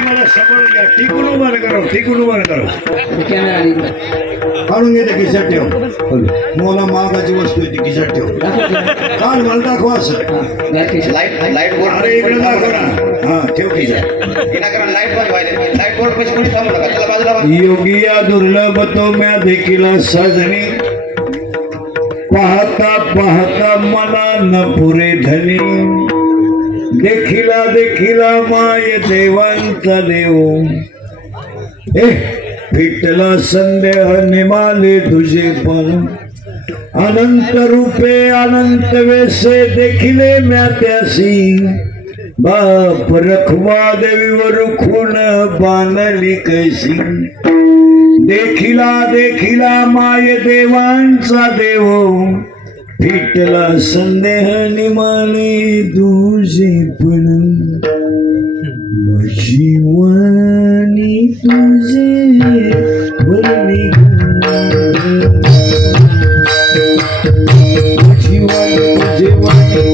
मला समोर घ्या टिकून उभा करो टिकून उभा करो काढून घेते खिशात ठेव मला महागाची वस्तू आहे ती खिशात ठेव काढ मला दाखवा असं लाईट बोर्ड अरे इकडे दाखव ना हा ठेव खिशात लाईट बोर्ड पैसे कोणी थांबू नका त्याला बाजूला योगिया दुर्लभ तो म्या देखील सजनी पाहता पाहता मला न पुरे धनी देखिला देखिला माय देवांचा देव फिटला संदेह निमाले तुझे पण अनंत रूपे अनंत वेसे देखिले म्या त्यासी बाप रखवा देवीवर खून बांधली कैसी देखिला देखिला माय देवांचा देव फिटला संदेह निमाले तुझे पण माझी वाणी तुझे भरली माझी वाणी तुझे वाणी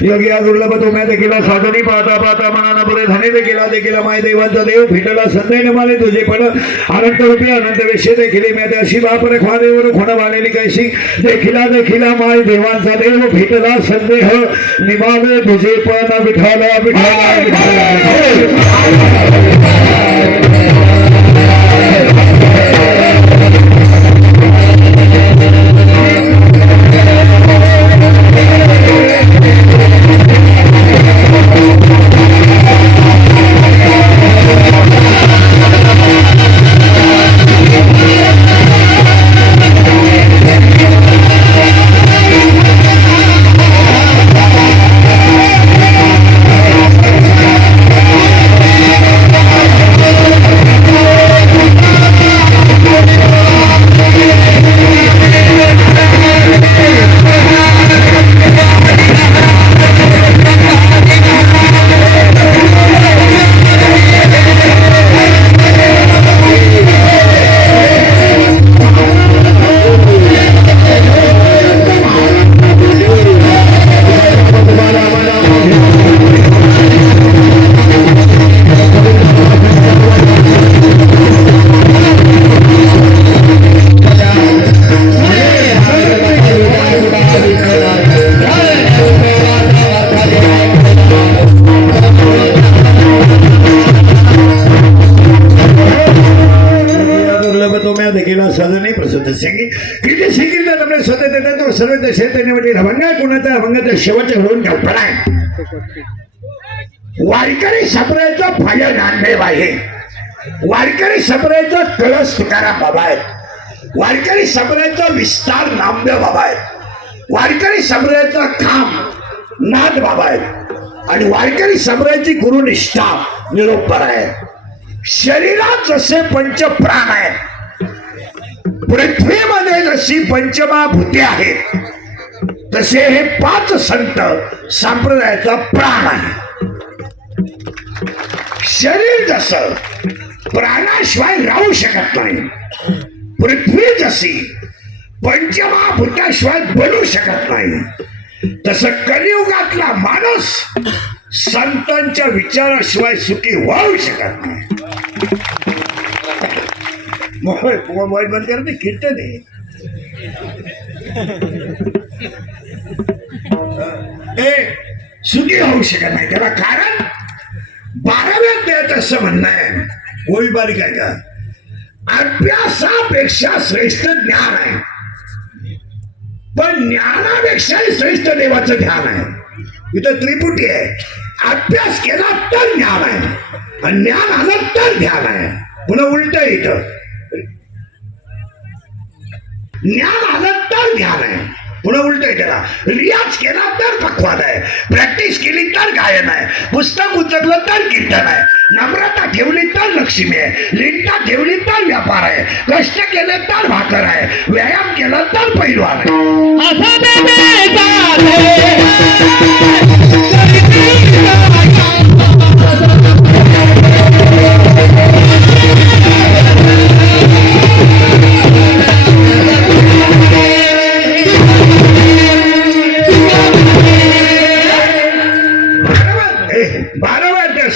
योगी दुर्लभ तो मैं देखिला साधनी पाहता पाहता मनाना पुरे धनी देखिला माय देवांचा देव फिटला संदेह माले तुझे पण अनंत रूपी अनंत वेशे देखिले मैं अशी बाप रखवा देवर खुण बांधलेली कैसी देखिला देखिला माय देवांचा देव फिटला संदेह निमाले तुझे पण विठाला विठाला देते तो सर्व तसे त्यांनी म्हटले अभंग कोणाचा अभंगाचा शेवटच्या घडून कल्पना आहे. वारकरी संप्रदायाचा फाय नामदेव आहे. वारकरी संप्रदायाचा कळस तुकाराम बाबा आहेत. वारकरी संप्रदायाचा विस्तार नामदेव बाबा आहेत. वारकरी संप्रदायाचा खांब नाथ बाबा आहेत आणि वारकरी संप्रदायाची गुरुनिष्ठा निरोपर आहे. शरीरात जसे पंच प्राण आहेत, पृथ्वीमध्ये जशी पंचमहाभूते आहेत, तसे हे 5 संत संप्रदायाचा प्राण आहे. शरीर जसं प्राणाशिवाय राहू शकत नाही, पृथ्वी जशी पंचमहाभूताशिवाय बनू शकत नाही, तसं कलियुगातला माणूस संतांच्या विचाराशिवाय सुखी होऊ शकत नाही. मोबाईल बंद करते कीर्तन आहे. सुखी होऊ शकत नाही. त्याला कारण 12व्या अध्यायात असं म्हणणं आहे, होई बारीक आहे का, अभ्यासापेक्षा श्रेष्ठ ज्ञान आहे, पण ज्ञानापेक्षाही श्रेष्ठ देवाचं ध्यान आहे. इथं त्रिपुटी आहे. अभ्यास केला तर ज्ञान आहे आणि ज्ञान आलं तर ध्यान आहे. पुन्हा उलट आहे इथं, ज्ञान आलं तर ध्यान आहे, पुन्हा उलट आहे. त्याला रियाज केला तर पक्वाद आहे, प्रॅक्टिस केली तर गायन आहे, पुस्तक उचललं तर कीर्तन आहे, नम्रता ठेवली तर लक्ष्मी आहे, लिंटा ठेवली तर व्यापार आहे, कष्ट केले तर भाकर आहे, व्यायाम केला तर पैलवान आहे.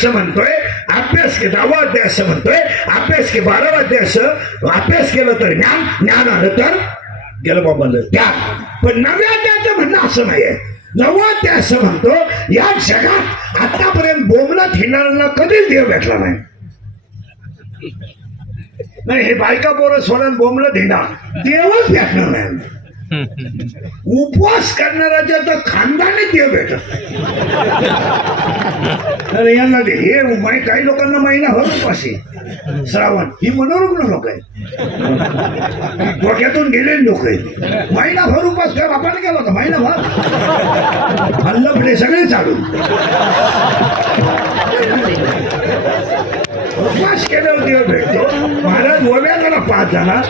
म्हणतोय अभ्यास के 10वा अध्याय असं म्हणतोय, अभ्यास के 12वा अध्याय असं, अभ्यास केलं तर ज्ञान, ज्ञान आलं तर गेलं बाबांना ध्यान. पण 9व्या अध्यायाचं म्हणणं असं नाहीये. 9वा अध्याय असं म्हणतो, या जगात आतापर्यंत बोमलात हिंडणाऱ्यांना कधीच देव भेटला नाही. हे बायका पोरं सोडून बोमलात हिंडा, देवच भेटणार नाही. उपवास करणाऱ्याच्या तर खानदानी देव भेटत. यांना हे काही लोकांना महिनाभर उपाशी श्रावण, ही मनोरुग्ण लोक आहेत, डोक्यातून गेलेले लोक आहेत. महिनाभर उपास काय बापाने केला होता, महिनाभर हल्लं पुढे सगळे चालू. उपवास केल्यावर देव भेटतो. महाराज ओव्या जरा 5 जणा,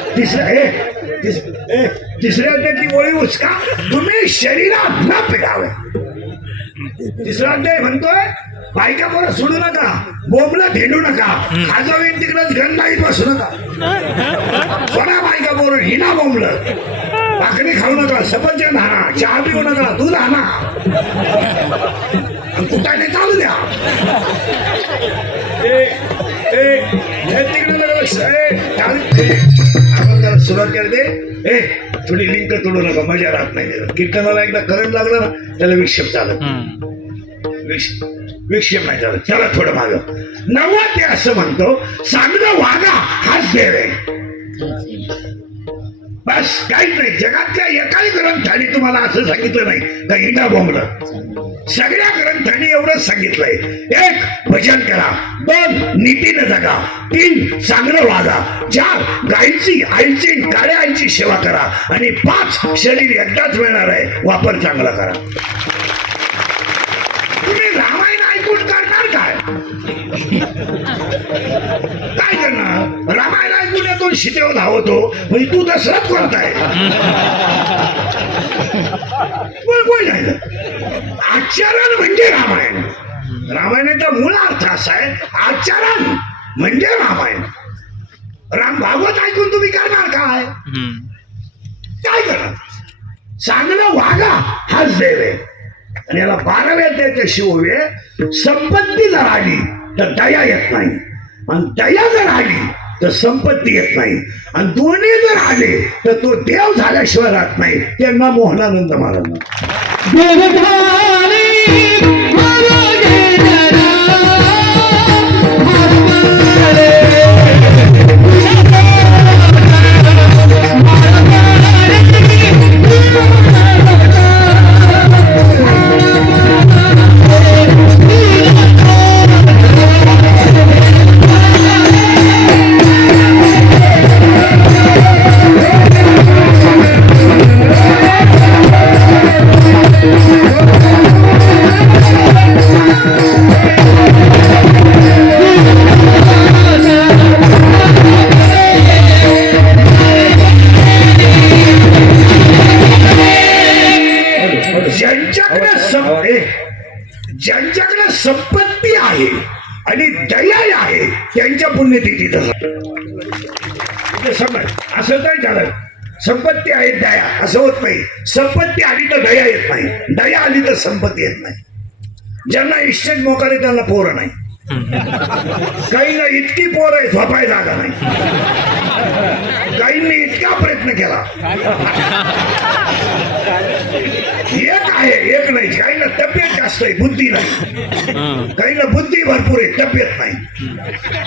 तिसऱ्या अध्यायाची ओळी उचका, तुम्ही शरीरात न पिडावे. तिसरा अध्याय म्हणतोय, बायका बरं सोडू नका, बोंबला भेंडू नका, खाजावीन तिकडच गंधाईत बसू नका. कोणा बायका बरोबर हिना बोंबलं, भाकरी खाऊ नका, सफरचंद आणा, चहा पिऊ नका, दूध आणा, कुठाने चालू द्या. आपण सुरुवात करते, थोडी लिंक तोडू नका, मजा राहत नाही. कीर्तनाला एकदा करंट लागला ना, त्याला विक्षेप चालत, विक्षेप नाही चालत. चला थोडं माग. 9वा ते असं म्हणतो, चांगलं वागा हाच देव आहे. बस काहीच नाही. जगातल्या एकाही ग्रंथाने तुम्हाला असं सांगितलं नाही का हिंडा बोंबलं. सगळ्या ग्रंथांनी एवढंच सांगितलंय, 1 भजन करा, 2 नीतीने जगा, 3 चांगलं वागा, 4 गायची आईची काळ्या आईची सेवा करा आणि 5 शरीर एकदाच मिळणार आहे, वापर चांगला करा. तुम्ही रामायण ऐकून करणार काय? काय करणार? रामायण ऐकून येतो, शिटेवर धावतो, म्हणजे तू दसराच करताय. आचरण म्हणजे रामायण. रामायणाचा मूळ अर्थ असा आहे, आचरण म्हणजे रामायण. राम भागवत ऐकून तुम्ही करणार काय? काय करणार? चांगलं वागा हाच देव आहे. आणि याला 12व्या अध्यायाच्या शिववे, संपत्ती जर आली तर दया येत नाही, आणि दया जर आली तर संपत्ती येत नाही, आणि दोन्ही जर आले तर तो देव झाल्याशिवाय राहत नाही. त्यांना मोहनानंद महाराज ज्यांच्याकडे संपत्ती आहे आणि दया आहे त्यांच्या पुण्यतिथीचं समज असं नाही झालं. संपत्ती आहे दया असं होत नाही. संपत्ती आली तर दया येत नाही, दया आली तर संपत्ती येत नाही. ज्यांना इस्टेट मोकाले त्यांना पोरं नाही, काहींना इतकी पोर आहे झोपाय जागा नाही, काहींनी इतका प्रयत्न केला. एक आहे एक नाही. काहींना तब्येत जास्त आहे बुद्धी नाही, काहींना बुद्धी भरपूर आहे तब्येत नाही,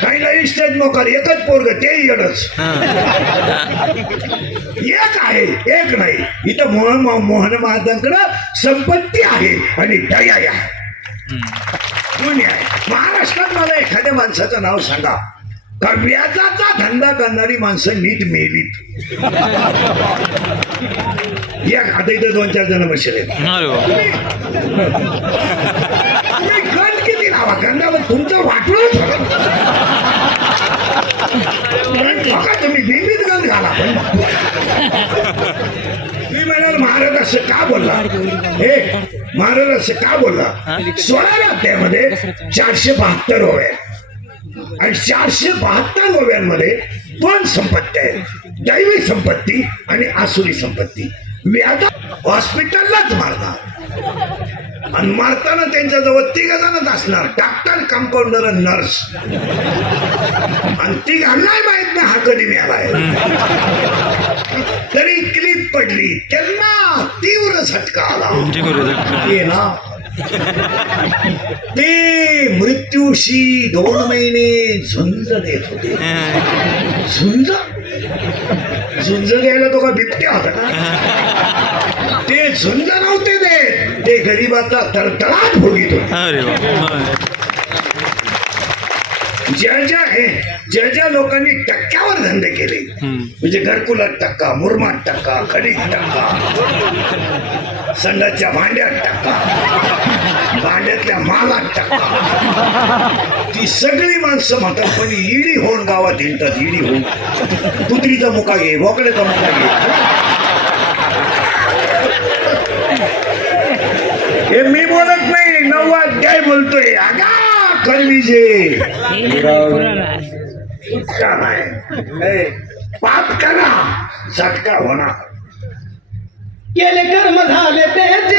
काहींना इस्टेट मोकार एकच पोरग ते येणच. एक आहे एक नाही. इथं मोहन महाराजांकडं संपत्ती आहे आणि दया आहे, दोन्ही आहे. महाराष्ट्रात मला एखाद्या माणसाचं नाव सांगा का व्याजाचा धंदा करणारी माणसं नीट मेलीत. या आता इथं 2-4 जण बसले. तुम्ही गंध किती लावा गंधावर तुमचं वाटलंच तुम्ही बिंबीत गंध घाला. तुम्ही म्हणाल महाराज असं का बोलला, हे महाराज असं का बोलला. 16व्या अध्यायामध्ये 472 ओव्या आणि 472 ओव्यांमध्ये 2 संपत्ती आहेत, दैवी संपत्ती आणि आसुरी संपत्ती. व्याजा हॉस्पिटललाच मारणार आणि मारताना त्यांच्या जवळ 3 जणच असणार, डॉक्टर, कंपाऊंडर आणि नर्स. आणि 3घांनाही माहित नाही हा कधी मिळालाय. तरी क्लिप पडली, त्यांना तीव्र झटका आला. हे ना ते मृत्यूशी 2 महिने झुंज देत होते. झुंज द्यायला तो का बिबट्या होता ना. ते झुंज नव्हते देत, ते गरीबाचा तळतळाट भोगीत होते. ज्या ज्या लोकांनी टक्क्यावर धंदे केले, म्हणजे घरकुलात टक्का, मुरमात टक्का, खडीत टक्का, संडाच्या भांड्यात टक्का, भांड्यातल्या मालात टक्का, ती सगळी माणसं म्हातारपणी इडी होऊन गावात हिंडतात. इडी होऊन कुत्रीचा मुका घे, बोकड्याचा मुका घे. हे मी बोलत नाही, 9वा अध्याय बोलतोय. आगा करविजे पाप करा झटका होणार. केले कर्म झाले तेच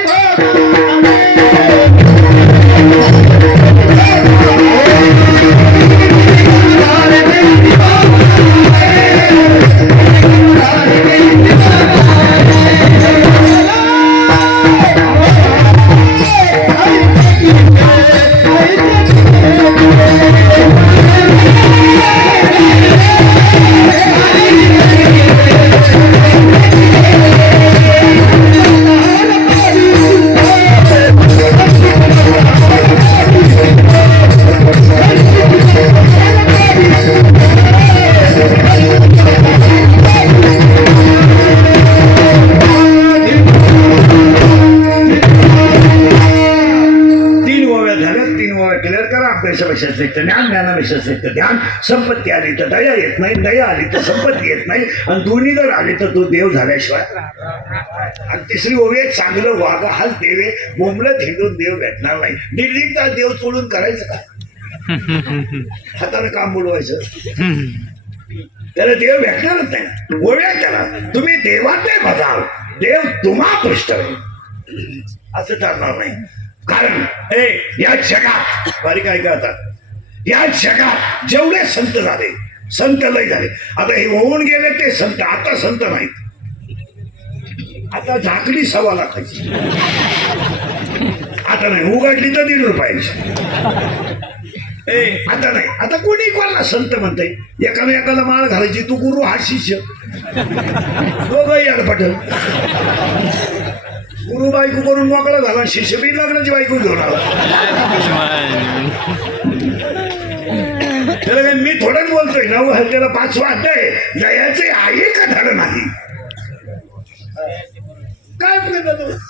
ज्ञान, ज्ञानापेक्षा श्रेष्ठ ध्यान. संपत्ती आली तर दया येत नाही, दया आली तर संपत्ती येत नाही, आणि दोन्ही जर आले तर तो देव झाल्याशिवाय. आणि 3री ओवी चांगलं वागा हाच देव आहे. बोंबलत हिंडून देव भेटणार नाही. दिल्लीचा देव सोडून करायचं काय, हाताने काम बोलवायचं, त्याला देव भेटणारच नाही. ओव्या त्याला तुम्ही देवाचे बजाव, देव तुम्हा पृष्ठ असं चालणार नाही. कारण या जगात बारीक काय करतात, या जगात जेवढे संत झाले, संत लय झाले. आता हे होऊन गेले ते संत, आता संत नाहीत. आता झाकली 1.25 लाखाची, आता नाही. उघडली तर 1.5 रुपयाची. आता नाही. आता कोणी कोणाला संत म्हणते. एकाला माळ घालायची, तू गुरु हा शिष्य, दोघंही अडपट. गुरु बायको करून मोकळा झाला, शिष्य बी लग्नाची बायको घेऊन आला. त्याला काय मी थोडंच बोलतोय. 9 हत्याला 5वा अध्याय जयाचे आहे का धड नाही. काय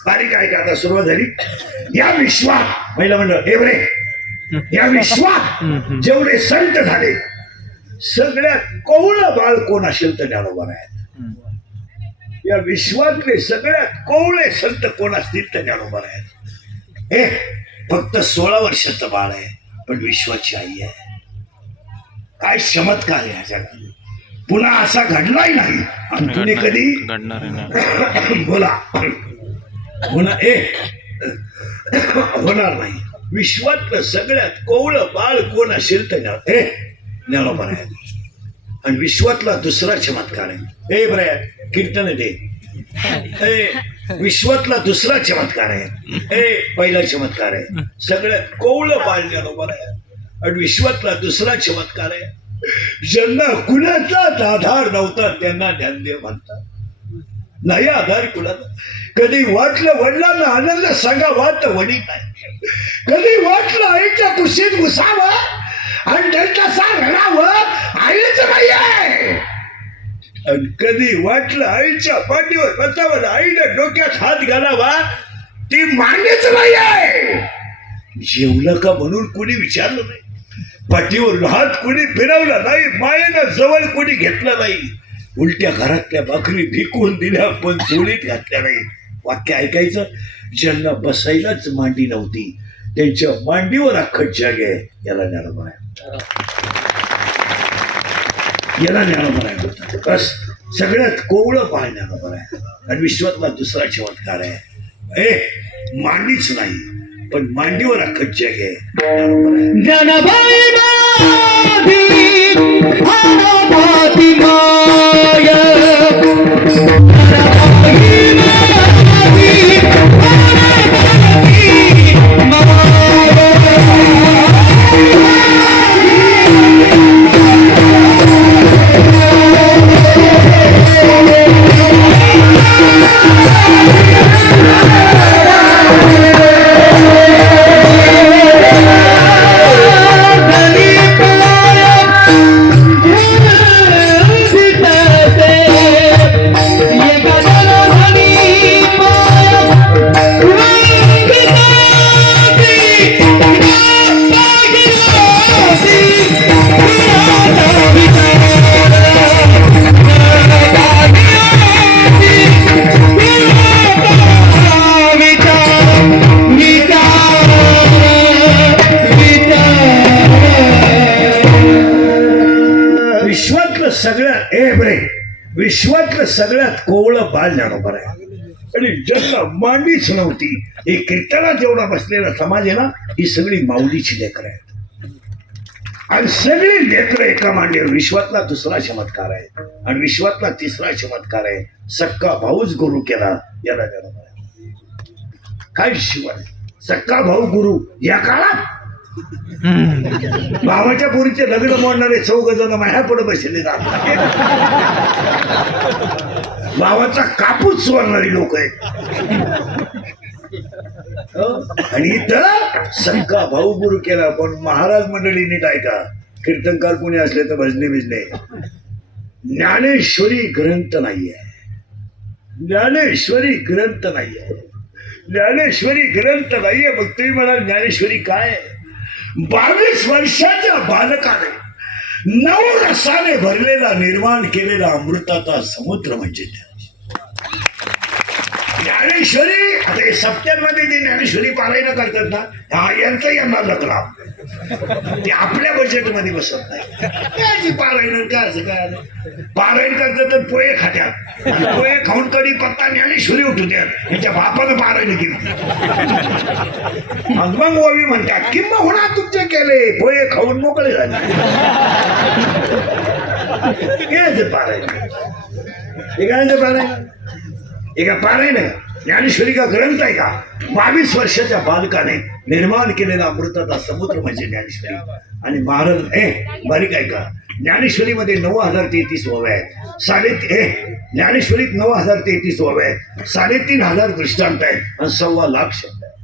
बारीक आहे का. आता सुरुवात झाली. या विश्वात महिला मंडळ हे बरे, या विश्वात जेवढे संत झाले सगळ्यात कवळं बाळ कोण असेल तर ज्ञानोबा आहेत. या विश्वातले सगळ्यात कवळे संत कोण असतील तर ज्ञानोबा आहेत. फक्त 16 वर्षाचं बाळ आहे पण विश्वाची आई आहे. काय चमत्कार आहे ह्या जगात, पुन्हा असा घडलाही नाही आणि तुम्ही कधी बोला होणार होणार नाही. विश्वातलं सगळ्यात कोवळं बाळ कोण असेल तर ज्ञानोबा आहे. आणि विश्वातला दुसरा चमत्कार आहे बरं कीर्तन दे. विश्वातला दुसरा चमत्कार आहे पहिला चमत्कार आहे सगळ्यात कोवळं बाळ ज्ञानोबा आहे. आणि विश्वातला दुसरा चमत्कार आहे ज्यांना कुणाचाच आधार नव्हता त्यांना ज्ञानदेव म्हणतात. नाही आधार कुणाचा. कधी वाटलं वडिलांना आनंद सांगावा तर वडील नाही. कधी वाटलं आईच्या कुशीत घुसावं आणि त्यांचा रडावं आईच नाही आहे. आणि कधी वाटलं आईच्या पाठीवर बसावं आईने डोक्यात हात घालावा ती मान्यच नाही आहे. जेवलं का म्हणून कोणी विचारलं नाही, पाठीवर हात कोणी फिरवला नाही, मायेनं जवळ कोणी घेतलं नाही, उलट्या घरातल्या भाकरी भिकवून दिल्या पण जोडीत घातल्या नाही. वाक्य ऐकायचं. ज्यांना बसायलाच मांडी नव्हती त्यांच्या मांडीवर अख्खं जग आहे. याला ज्ञानोबा आहे, याला ज्ञानोबा आहे. बस सगळ्यात कोवळं बाळ ज्ञानोबा आहे. आणि विश्वातला दुसरा चमत्कार आहे मांडीच नाही पण मांडीवर अख्खं जग आहे. ज्ञानोबा विश्वातलं सगळ्यात कोवळं बाळ ज्ञानोबा आहे. आणि ज्यांना मांडीच नव्हती हे कीर्तनात जेवढा बसलेला समाज आहे ना ही सगळी माऊलीची लेकरं आहेत. आणि सगळी लेकरं एका मांडीवर. विश्वातला दुसरा चमत्कार आहे आणि विश्वातला तिसरा चमत्कार आहे सक्का भाऊच गुरु केला. याला ज्ञानोबा आहे. काय शिवाय सक्का भाऊ गुरु या काळात भावाच्या पोरीचे लग्न मोडणारे 4 जण माझ्या पुढे बसले जातात. भावाचा कापूस चोरणारी लोक आहेत. आणि इथं सक्का भाऊ गुरु केला. पण महाराज मंडळी नीट ऐका, कीर्तनकार कोणी असले तर भजने बिजने ज्ञानेश्वरी ग्रंथ नाहीये. ज्ञानेश्वरी ग्रंथ नाहीये. ज्ञानेश्वरी ग्रंथ नाहीये. मग तुम्ही म्हणाल ज्ञानेश्वरी काय? 22 वर्षाच्या बालकाने 9 रसाने भरलेला निर्माण केलेला अमृताचा समुद्र म्हणजे ज्ञानेश्वरी. आता हे सप्त्यांमध्ये जे ज्ञानेश्वरी पारायण करतात ना यांचं यांना लग्न ते आपल्या बजेटमध्ये बसत नाही. पारायण काय असं काय पारायण करतात तर पोहे खात्यात, पोहे खाऊन कडी पत्ता ज्ञानेश्वरी उठू द्यात. यांच्या बापानं पारायण केलं मग ओवी म्हणतात किंवा होणार तुमचे केले पोहे खाऊन मोकळे झाले. पारायण हे काय पारायण एका पारायण आहे. ज्ञानेश्वरी का ग्रंथ आहे का? 22 वर्षाच्या बालकाने निर्माण केलेला अमृताचा समुद्र म्हणजे ज्ञानेश्वरी. आणि महाराज बारीक आहे का? ज्ञानेश्वरीमध्ये 9033 ओव्या आहेत. ज्ञानेश्वरीत 9033 ओव्या आहेत. 3500 दृष्टांत आहेत आणि 1.25 लाख शब्द आहेत.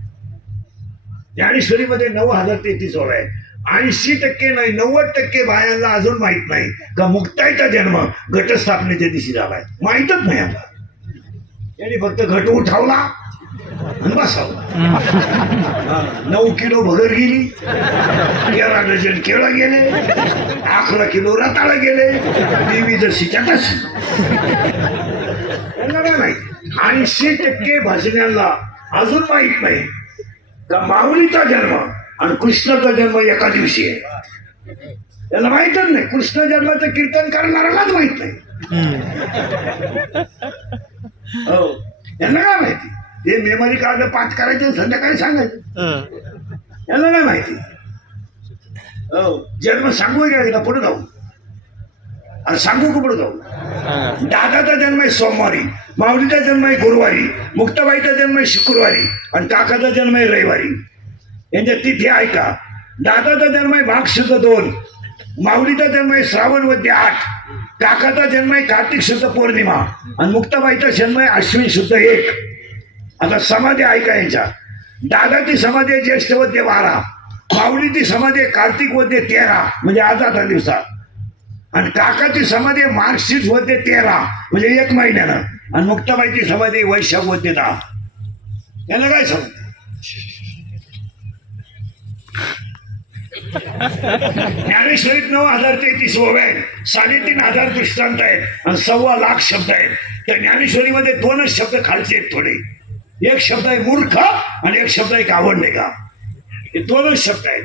ज्ञानेश्वरीमध्ये 9033 ओव्या आहेत. 80% नाही 90% बायांना अजून माहित नाही का मुक्ताईचा जन्म घटस्थापनेच्या दिवशी झालाय. माहितच नाही आम्हाला. यांनी फक्त घट उठवला आणि बसवला. 9 किलो भगर गेली, 11 डझन केळं गेले, 11 किलो रताळं गेले. देवी जशीच्या तशी नाही. 80% भाजण्याला अजून माहित नाही का माऊलीचा जन्म आणि कृष्णाचा जन्म एका दिवशी आहे. त्याला माहितच नाही. कृष्ण जन्माचं कीर्तन करणाऱ्यालाच माहित नाही. हो, यांना काय माहिती? ते मेमरी कार्ड पाठ करायचे संध्याकाळी सांगायचं. यांना नाही माहिती. हो, जन्म सांगू का एकदा पुढे जाऊ आणि सांगू का पुढे जाऊ? दादाचा जन्म आहे सोमवारी, माऊलीचा जन्म आहे गुरुवारी, मुक्ताबाईचा जन्म आहे शुक्रवारी आणि काकाचा जन्म आहे रविवारी. यांच्या तिथी ऐका. दादाचा जन्म आहे माघ शुद्ध 2, माऊलीचा जन्म आहे श्रावण वद्य 8, काकाचा जन्म आहे कार्तिक शुद्ध पौर्णिमा आणि मुक्ताबाईचा जन्म आहे अश्विन शुद्ध 1. आता समाधी ऐका यांच्या. दादाची समाधी आहे ज्येष्ठ वद्य 12, माऊलीची समाधी आहे कार्तिक वद्य 13 म्हणजे आज 8 दिवसात आणि काकाची समाधी आहे मार्गशीर्ष वद्य 13 म्हणजे 1 महिन्यानं आणि मुक्ताबाईची समाधी आहे वैशाख वद्य 10. यांना काय सांगू? ज्ञानेश्वरीत 9,033 ओव्या आहेत, 3,500 दृष्टांत आहेत आणि 1,15,00,000 शब्द आहेत. तर ज्ञानेश्वरीमध्ये 2च शब्द खालचे आहेत थोडे. एक शब्द आहे मूर्ख आणि एक शब्द आहे गावंडेगा. हे 2च शब्द आहेत.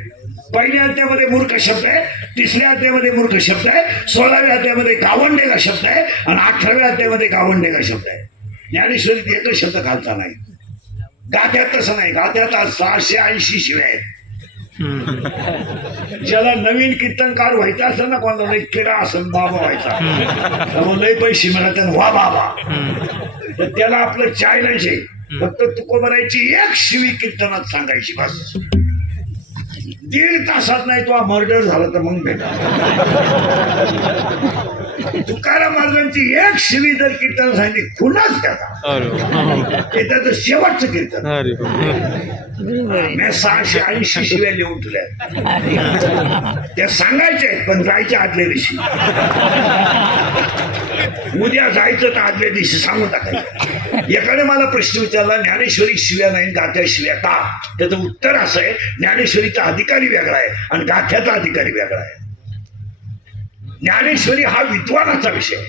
पहिल्या अध्यायामध्ये मूर्ख शब्द आहे, 3ऱ्या अध्यायामध्ये मूर्ख शब्द आहे, 16व्या अध्यायामध्ये गावंडेगा शब्द आहे आणि 18व्या अध्यायामध्ये गावंडेगा शब्द आहे. ज्ञानेश्वरीत एकच शब्द खालचा नाही. गाथ्यात तसं नाही. गाथ्यात 680 शिव्या आहेत. ज्याला नवीन कीर्तनकार व्हायचा असेल ना, कोणाला लई किडा असेल बाबा व्हायचा, त्यामुळे लई पैसे मिळत वा बाबा, तर त्याला आपलं चाय नाही. फक्त तुकोबरायची एक शिवी कीर्तनात सांगायची बस. 1.5 तासात नाही तो मर्डर झाला तर मग भेटा. तुकाराम महाराजांची एक शिवी जर कीर्तन सांगितली खुनाच त्याचा. ते त्याचं शेवटचं कीर्तन. मी 680 शिव्या लिहून ठेवल्या. त्या सांगायच्या आहेत पण जायच्या आदल्या दिवशी. उद्या जायचं तर आदल्या दिवशी सांगून टाकायचं. एकाने मला प्रश्न विचारला, ज्ञानेश्वरी शिव्या नाही गाथ्या शिव्या का? त्याचं उत्तर असं आहे, ज्ञानेश्वरीचा अधिकारी वेगळा आहे आणि गाथ्याचा अधिकारी वेगळा आहे. ज्ञानेश्वरी हा विद्वानाचा विषय.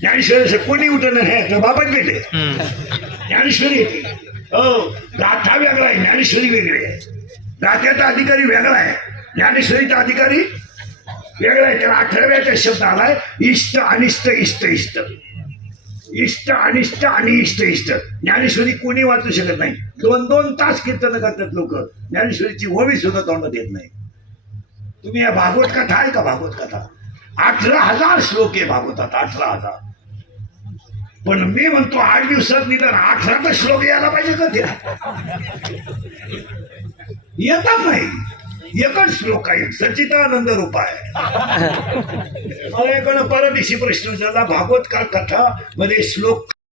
ज्ञानेश्वरी कोणी उठलं नाही, बाबाच गेले ज्ञानेश्वरी येते. हो, गाथा वेगळा आहे, ज्ञानेश्वरी वेगळी आहे. गाथ्याचा अधिकारी वेगळा आहे, ज्ञानेश्वरीचा अधिकारी वेगळा आहे. त्याला 18व्या शब्द आलाय इष्ट अनिष्ट इष्ट इष्ट. इष्ट अनिष्ट आणि इष्ट इष्ट. ज्ञानेश्वरी कोणी वाचू शकत नाही. 2-2 तास कीर्तन करतात लोक. ज्ञानेश्वरीची ओवी सुद्धा तोंडात येत नाही. तुम्ही या भागवत कथा आहे का? भागवत कथा 18,000 श्लोक आहे भागवतात. 18,000. पण मी म्हणतो 8 दिवसात निदान 18 श्लोक यायला पाहिजे का? ते येतात नाही. एकच श्लोक आहे, सच्चिदानंद रूप आहे. मला एकानं परत दिवशी प्रश्न विचारला, भागवत कथा मध्ये श्लोक